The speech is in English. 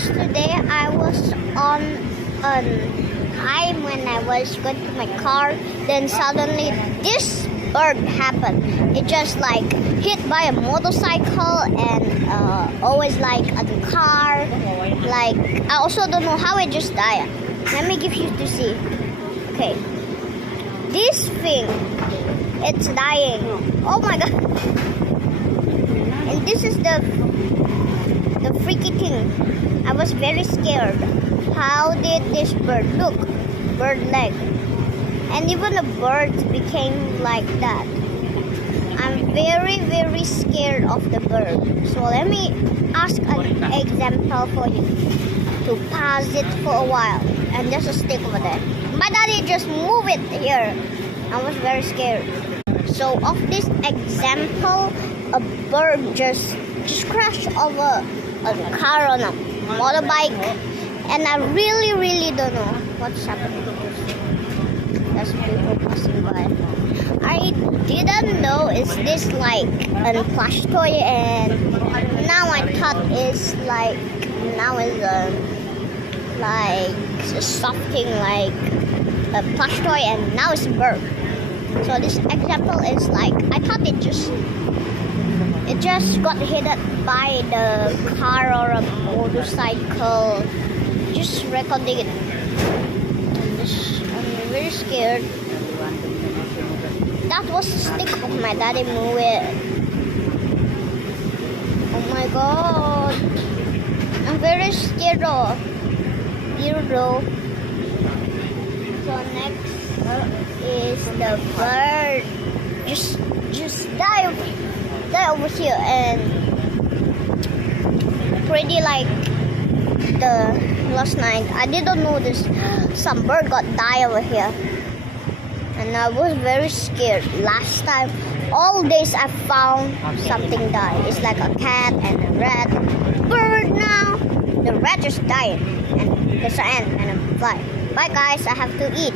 guys, today I was on a time when I was going to my car, then suddenly this bird happened. It just like hit by a motorcycle and always like a car. Like I also don't know how it just died. Let me give you to see. Okay, this thing, it's dying. Oh my god! And this is the freaky thing. I was very scared. How did this bird look? Bird leg. And even the birds became like that. I'm very scared of the bird. So let me ask an example for you. To pass it for a while. And just a stick over there. My daddy just moved it here. I was very scared. So of this example, a bird just crashed over a car on a motorbike, and I really don't know what's happening. There's people passing by. I didn't know it's this like a plush toy, and now I thought it's like like something like a plush toy, and now it's a bird. So this example is like I thought it just got hit by the car or a motorcycle. Just recording it. I'm very scared. That was the stick of my daddy move it. Oh my god. I'm very scared of though. So next is the bird. Just die over here, and pretty like the last night I didn't notice some bird got die over here, and I was very scared. Last time all days I found something die. It's like a cat and a rat. Bird now the rat just died, and there's an ant and a fly. Bye guys, I have to eat.